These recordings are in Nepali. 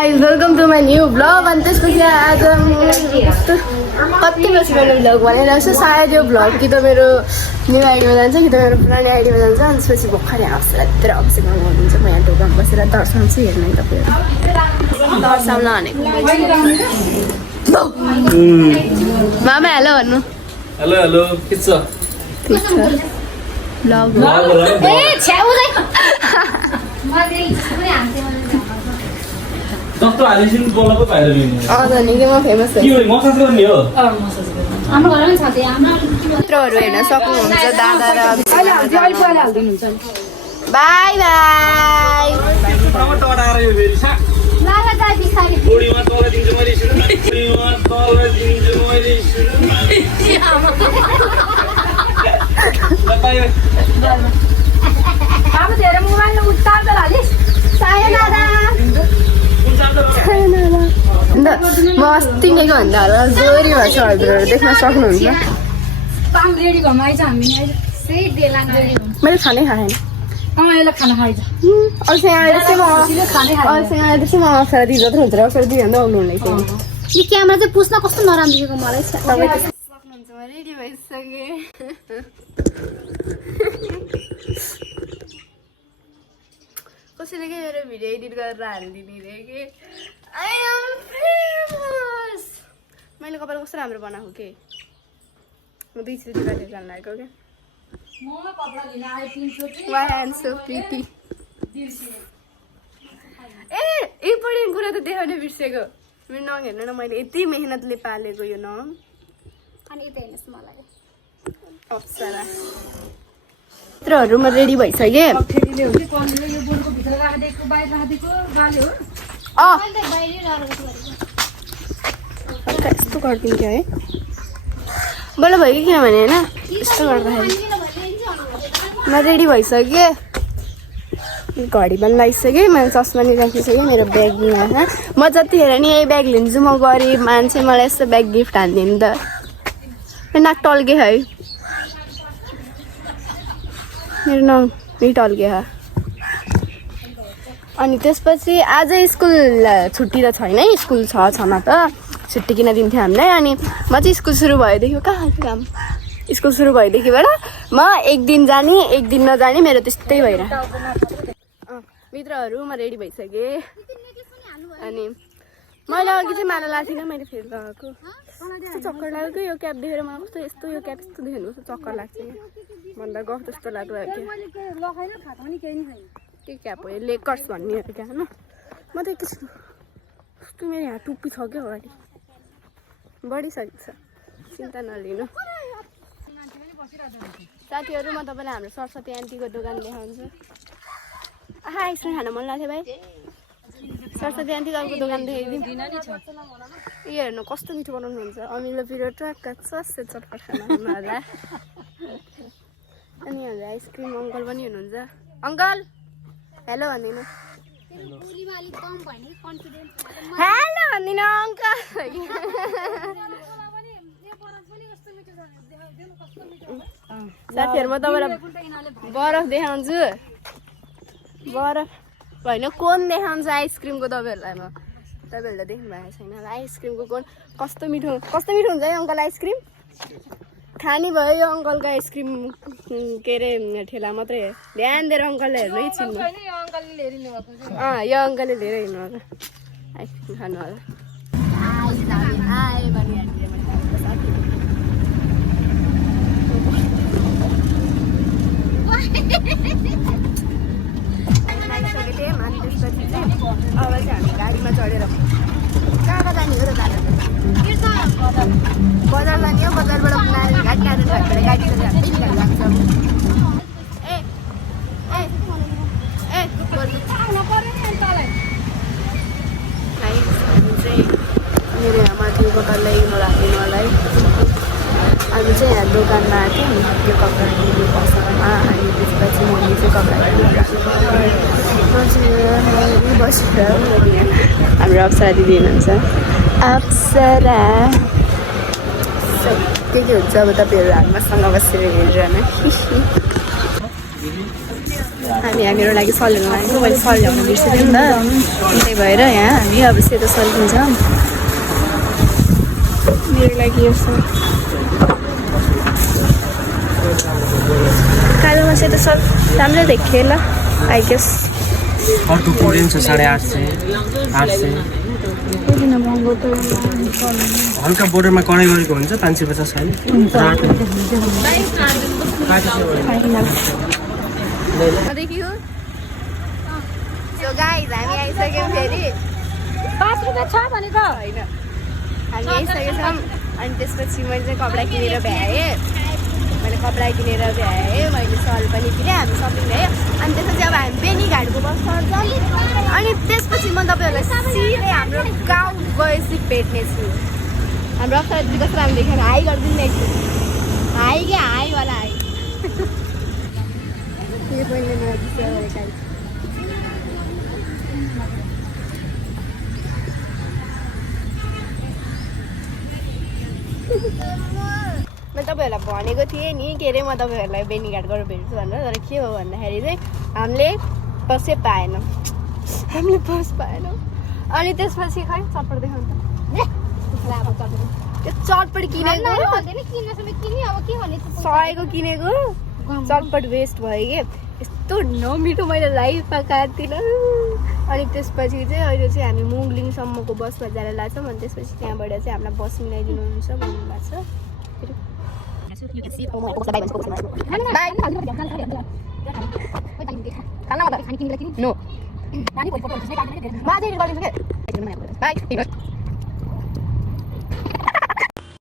Guys welcome to my new vlog अनि त्यसपछि आज कति बजी मैले भ्लग बनाइरहेको छु सायद यो भ्लग कि त मेरो न्यू आइडीमा जान्छ कि त मेरो पुरानो आइडीमा जान्छ अनि त्यसपछि भर्खरै आउँछ यत्रो अफिस गर्नुहुन्छ म यहाँ दोकान बसेर दर्शाउँछु हेर्नु नि तपाईँहरू दर्शाउन भनेको मामा हेलो भन्नु हेलो हेलो के छ ठिक छ भ्लग ए छ्याउदै कस्तो हालिसिन बोल्न पो पाएर नि निकै म फेमस के हो मसाज गर्ने हो हाम्रो घरमा छ त्यो हाम्रो चित्रहरू हेर्न सक्नुहुन्छ दादा र बाई बाई टमाटर आएर यो फेरि सा लागा दाइ बिखारी बुढीमा तल दिन्छु मैले सुन बुढीमा तल दिन्छु मैले सुन अब धेरै मोबाइल उतार त हालिस साया दादा म अस्ति नै भन्दा होला जोरी भएछ हजुरहरू देख्न सक्नुहुन्छ काम रेडी घरमा आइज हामी सही बेला मैले खानै खाएन यसलाई खाना खाइज अरूसँग आएर चाहिँ म अप्सरा दिँदा त हुन्छ अप्सरा दिँदा भन्दा आउनु हुँदैछ यो क्यामेरा चाहिँ पुस्न कस्तो नराम्रो देखेको मलाई तपाईँ सक्नुहुन्छ म रेडी भइसकेँ कसैले के मेरो भिडियो एडिट गरेर हालिदिने रे कि आई एम फेमस मैले कपाल कस्तो राम्रो बनाएको के म दुईचोटि काटेर जानु लागेको क्या Why I'm so pretty A important कुरा त देखाउन बिर्सेको मेरो नङ हेर्नु न मैले यति मेहनतले पालेको यो नङ अनि यता हेर्नुहोस् मलाई अप्सरा चित्रहरूमा रेडी भइसकेँ यस्तो गरिदिन्थ्यो है बल्ल भयो कि किनभने होइन यस्तो गर्दाखेरि म रेडी भइसकेँ घडी पनि लगाइसकेँ मैले चस्मा नि राखिसकेँ मेरो ब्यागमा म जतिखेर नि यही ब्याग लिन्छु म गरिब मान्छे मलाई यस्तो ब्याग गिफ्ट हानिदिनु त नाक टल्के है मेरो नाम टल्के अनि त्यसपछि आज स्कुल छुट्टी त छैन स्कुल छमा त छुट्टी किन दिन्थ्यो हामीलाई अनि म चाहिँ स्कुल सुरु भएदेखि कहाँ काम स्कुल सुरु भएदेखिबाट म एक दिन जाने एक दिन नजाने मेरो त्यस्तै भएर मित्रहरू म रेडी भइसकेँ अनि मैले अघि चाहिँ माला लाएको थिइनँ मैले फेरि लगाएको कस्तो चक्कर लाग्यो यो क्याप देखेर मलाई कस्तो यस्तो यो क्याप यस्तो देखेर कस्तो चक्कर लाग्छ भन्दा गफ जस्तो लाग्यो के क्याप हो यो लेकर्स भन्नेहरू क्या होइन म त एकैछिन कस्तो मेरो यहाँ टुप्पी छ क्या अगाडि बढिसकेको छ चिन्ता नलिनु साथीहरू म तपाईँलाई हाम्रो सरस्वती आन्टीको दोकान देखाउँछु आइसक्रिम खान मन लाग्थ्यो भाइ सरस्वती आन्टी तपाईँको दोकान देखाइदिउँ यो हेर्नु कस्तो मिठो बनाउनुहुन्छ अमिलो पिरो ट्वाक्क सस्य चटपट खाना होला अनि हजुर आइसक्रिम अङ्कल पनि हुनुहुन्छ अङ्कल हेलो भनिदिनु हेलो भनिदिनु अङ्कल साथीहरू म तपाईँलाई बरफ देखाउँछु बरफ होइन कोन देखाउँछ आइसक्रिमको तपाईँहरूलाई म तपाईँहरूले देख्नु भएको छैन होला आइसक्रिमको कोन कस्तो मिठो हुन्छ है अङ्कल आइसक्रिम खाने भयो यो अङ्कलको आइसक्रिम के अरे ठेला मात्रै ध्यान दिएर अङ्कलले हेर्नु है चिन्नु यो अङ्कलले लिएर हिँड्नु होला आइसक्रिम खानु होला त्यसपछि चाहिँ अब चाहिँ हामी गाडीमा चढेर कहाँ कहाँ जाने हो र दादा बजार जाने हो बजारबाट नारायण घाट गाडीमा जान्छ मेरो यहाँ माथि कपडालाई नराखिदिनु होला है हामी चाहिँ यहाँ दोकानमा आएको थियौँ त्यो कपडा किन्नु पसलमा अनि त्यसपछि मम्मी चाहिँ कपडा बसेर हाम्रो अप्सरा दिदी हुनुहुन्छ अप्सरा के हुन्छ अब तपाईँहरू हामीसँग बसेर हेरेर हामी मेरो लागि सल ल्याउनु लागेको मैले सल ल्याउनु बिर्सिदिएँ नि त त्यही भएर यहाँ हामी अब सेतो सल किन्छौँ मेरो लागि यो सल कालोमा सेतो सल राम्रो देखियो ल आई गेस अर्को कोरियन छ 850 किन महँगो त हल्का बोर्डरमा कडाइ गरेको हुन्छ 550 अहिले देखियो सो गाइज हामी आइसक्यौँ फेरि 5 रुपियाँ छ भनेको होइन हामी आइसकेछौँ अनि त्यसपछि मैले चाहिँ कपडा किनेर भ्याएँ मैले मैले सल पनि किनेँ हामी सपिङ भ्यायो अनि त्यसपछि अब हामी बेनीघाटको बस चढ्छौँ अनि त्यसपछि म तपाईँहरूलाई सिधै हाम्रो गाउँ गएपछि भेट्नेछु हाम्रो अक्षर कस्तो राम्रो देखेन हाई गरिदिनु न एकछिन हाई क्या हाईवाला हाई यो पनि गरेका मैले तपाईँहरूलाई भनेको थिएँ नि के अरे म तपाईँहरूलाई बेनीघाट गएर भेट्छु भनेर तर के हो भन्दाखेरि चाहिँ हामीले बसै पाएनौँ अनि त्यसपछि खै चटपट देखाउनु त्यो चटपट किनेको 100को किनेको चटपट वेस्ट भयो कि यस्तो नमिठो मैले लाइफमा खाएको थिइनँ अनि त्यसपछि चाहिँ अहिले चाहिँ हामी मुङलिङसम्मको बसमा जाएर लाग्छौँ अनि त्यसपछि त्यहाँबाट चाहिँ हामीलाई बस मिलाइदिनुहुन्छ भन्नुभएको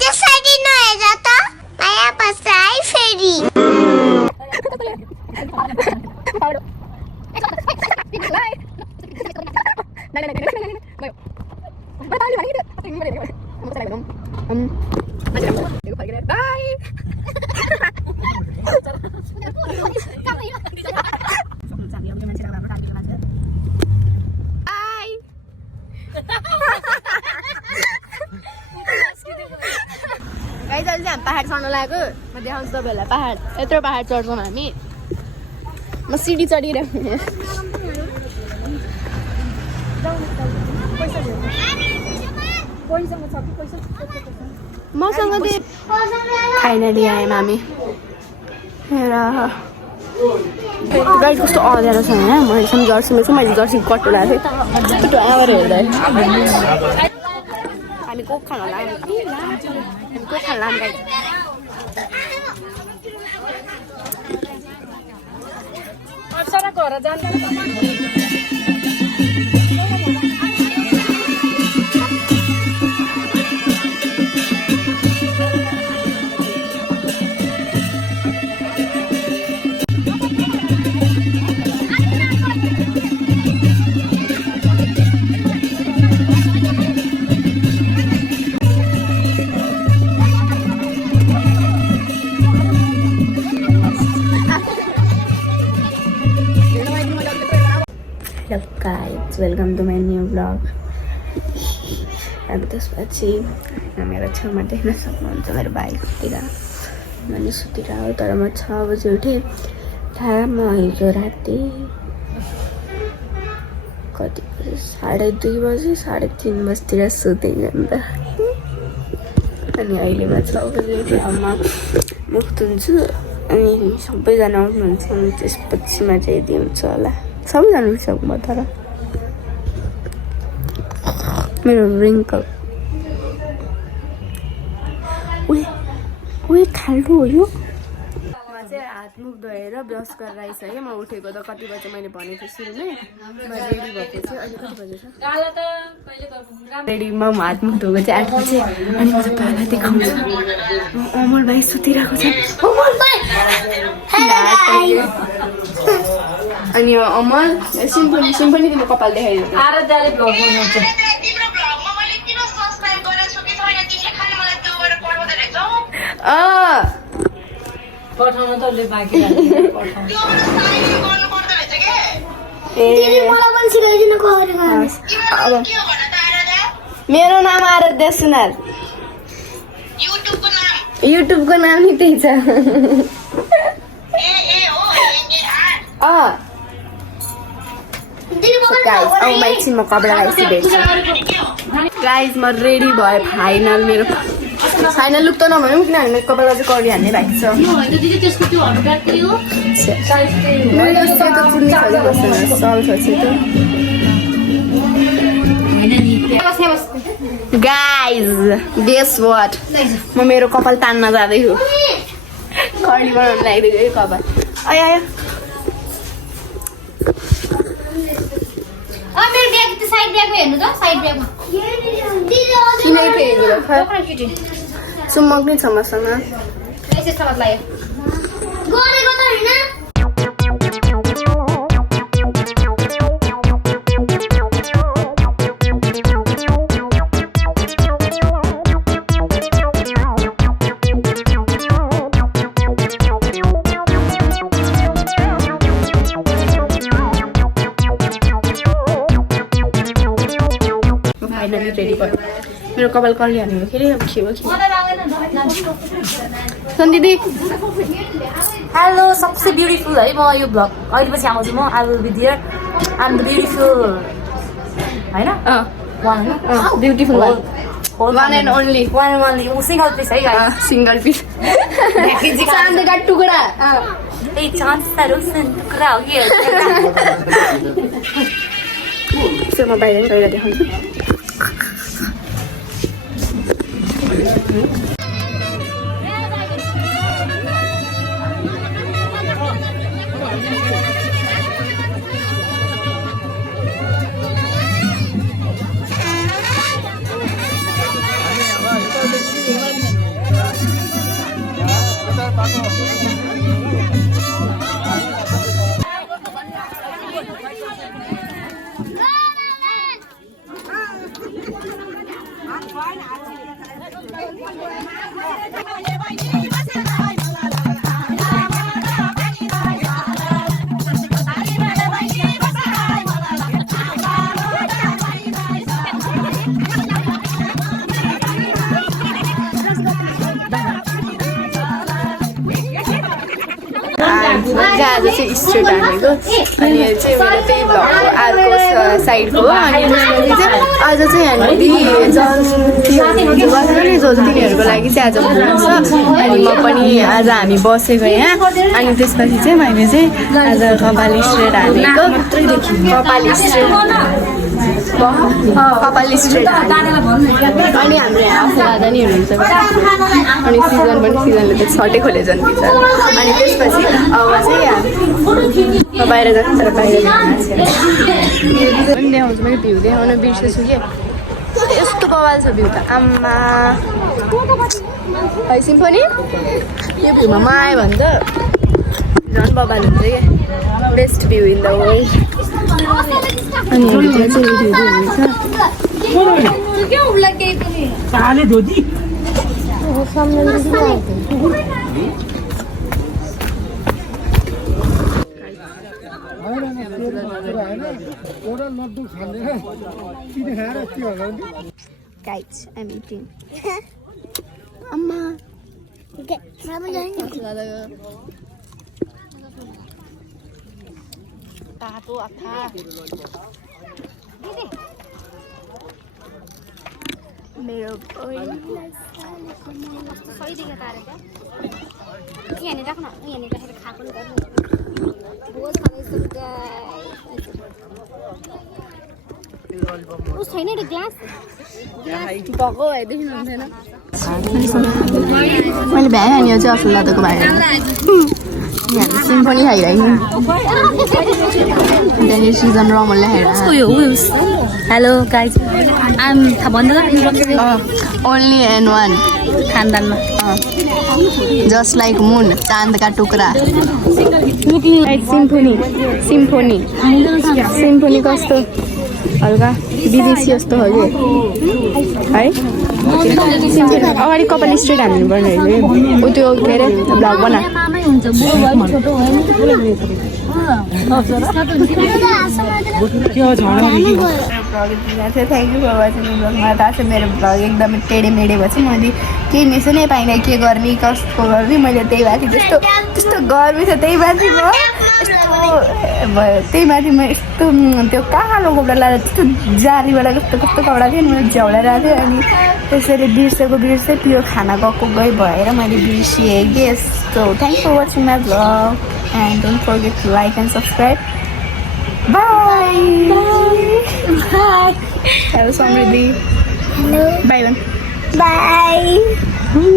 त्यसरी नहेर त नयाँ बस आइ फेरि गाइज अहिले चाहिँ हामी पाहाड चढ्न लागेको म देखाउँछु तपाईँहरूलाई पाहाड यत्रो पाहाड चढ्छौँ हामी म सिडी चढिरहेको मसँग चाहिँ फाइनली आयौँ हामी र गाइड कस्तो अँध्यारो छ होइन मैले जर्सीमा छु मैले जर्सी कट्टो लगाएको थिएँ कस्तो आएर हेर्दा हामी कोक खान लाम गाइड घर जानु Hello guys, welcome to my new vlog. अब त्यसपछि मेरो छेउमा देख्न सक्नुहुन्छ मेरो भाइ सुतिरहेको मैले सुतिरहेको तर म 6 बजी उठेँ थाहा म हिजो राति कति बजी 2:30 बजी 3:30 बजीतिर सुतेँ अन्त अनि अहिले म 6 बजी उठेँ अब म मुख धुन्छु अनि सबैजना आउनुहुन्छ अनि त्यसपछि म चाहिँ दिन्छु होला सबैजना उठिसक्नु म तर मेरो रिङ्कल उयो खाल्डो हो यो म चाहिँ हात मुख धोएर ब्रस गरेर आइसकेँ म उठेको त कति बजी मैले भनेको थिएँ सुरुमै म रेडी भएको चाहिँ अहिले कति बजी छ रेडीमा म हात मुख धोएको चाहिँ 8 बजी अनि म तपाईँलाई देखाउँछु अमल भाइ सुतिरहेको छ अनि अमल सिम्पली तिम्रो कपाल देखाइदिनु मेरो नाम आराध्या सुनार युट्युबको नाम नि त्यही छ गाइस अब म एकछिनमा कपडा लगाइसी भेट्छु गाइस म रेडी भएँ फाइनल मेरो फाइनल लुक त नभनौँ किनभने मेरो कपडा चाहिँ गरिहाल्ने भएको छ मेरो सेतो चुन्नी खोजिबस्दैन सल छ सेतो गाइस गेस वाट म मेरो कपाल तान्न जाँदैछु कर्ली बनाउनु लागिदिएको है कपाल आयो आयो मेरो ब्याग त साइड ब्यागमा हेर्नु त साइड ब्यागमा किनै फेरि सुम्मक नै छ मसँग यस्तो बात लाग्यो गरेको त हैन फाइनली रेडी भयो मेरो कपाल कर्ली हाल्नु फेरि अब के भयो दिदी हेलो सबसे ब्युटिफुल है म यो भ्लग अहिले पछि आउँछु म I will be there I am the beautiful हैन beautiful one and only single piece है गाइस सिंगल पिस चाँदका टुक्रा ए चान्सहरु टुक्रा हो कि त्यो म बाहिर गएर देखाउँछु आज चाहिँ स्ट्रेट हानेको अनि यो चाहिँ मेरो त्यही भ्लगको अर्को साइडको अनि त्यसपछि चाहिँ आज चाहिँ हामीले जो तिनीहरूको लागि चाहिँ आज प्रोग्राम छ अनि म पनि आज हामी बसेको यहाँ अनि त्यसपछि चाहिँ मैले चाहिँ आज कपाल स्ट्रेट हानेको कपाल स्ट्रेट अनि हाम्रो यहाँ दादा नि हुनुहुन्छ अनि सिजन पनि सिजनले त छटै खोले जन्मिन्छ अनि त्यसपछि अब चाहिँ बाहिर जान्छ तर बाहिर पनि देखाउँछु मैले भ्यू देखाउन बिर्सेछु कि यस्तो बवाल छ भ्यू त आम्मा है सिम्फनी यो भ्यूमा म आयो भने त झन् बवाल हुन्छ क्या best view in the world अनि त्यहाँ चाहिँ view Guys, I'm eating. Amma. Okay, tato atha. मेरो सही देख्यो तारेको यहाँ राख्न यहाँ राखेर खाएको नि गर्नु भोज खाँदैछु उस छैन नि ग्लास भएको भए देख्नुहुन्थेन मैले भ्याएँ अनि यो चाहिँ असल दादाको भाइ यहाँ सिम्फनी खाइरहेको त्यहाँनिर सिजन रमल ल्याएर हेलो गाइज आम थाहा भन्दा ओन्ली एन्ड वान खानदानमा जस्ट लाइक मुन चाँदका टुक्रा looking like symphony symphony symphony कस्तो हल्का विदेशी जस्तो हो कि है अगाडि कपाल स्ट्रेट हाल्नु पर्ने रहेछ ऊ त्यो के अरे भ्लग बना थ्याङ्क यू फर वाचिङ भ्लगमा थाहा छ मेरो भ्लग एकदमै टेढे मेढे भएछ मैले केही निसो नै पाइनँ के गर्ने कस्तो गर्ने मैले त्यही भएको थिएँ त्यस्तो गर्मी छ त्यही माथि भयो भयो त्यही माथि म यस्तो त्यो कालो कपडा लगाएर त्यस्तो जारीबाट कस्तो कस्तो कपडा थियो नि मैले झ्याउलाएर आएको थिएँ अनि त्यसरी बिर्सेँ त्यो खाना गएको भएर मैले बिर्सिएँ कि यस्तो thank for watching my vlog and don't forget to like and subscribe bye hello Samriddhi Hello. Bye Bye.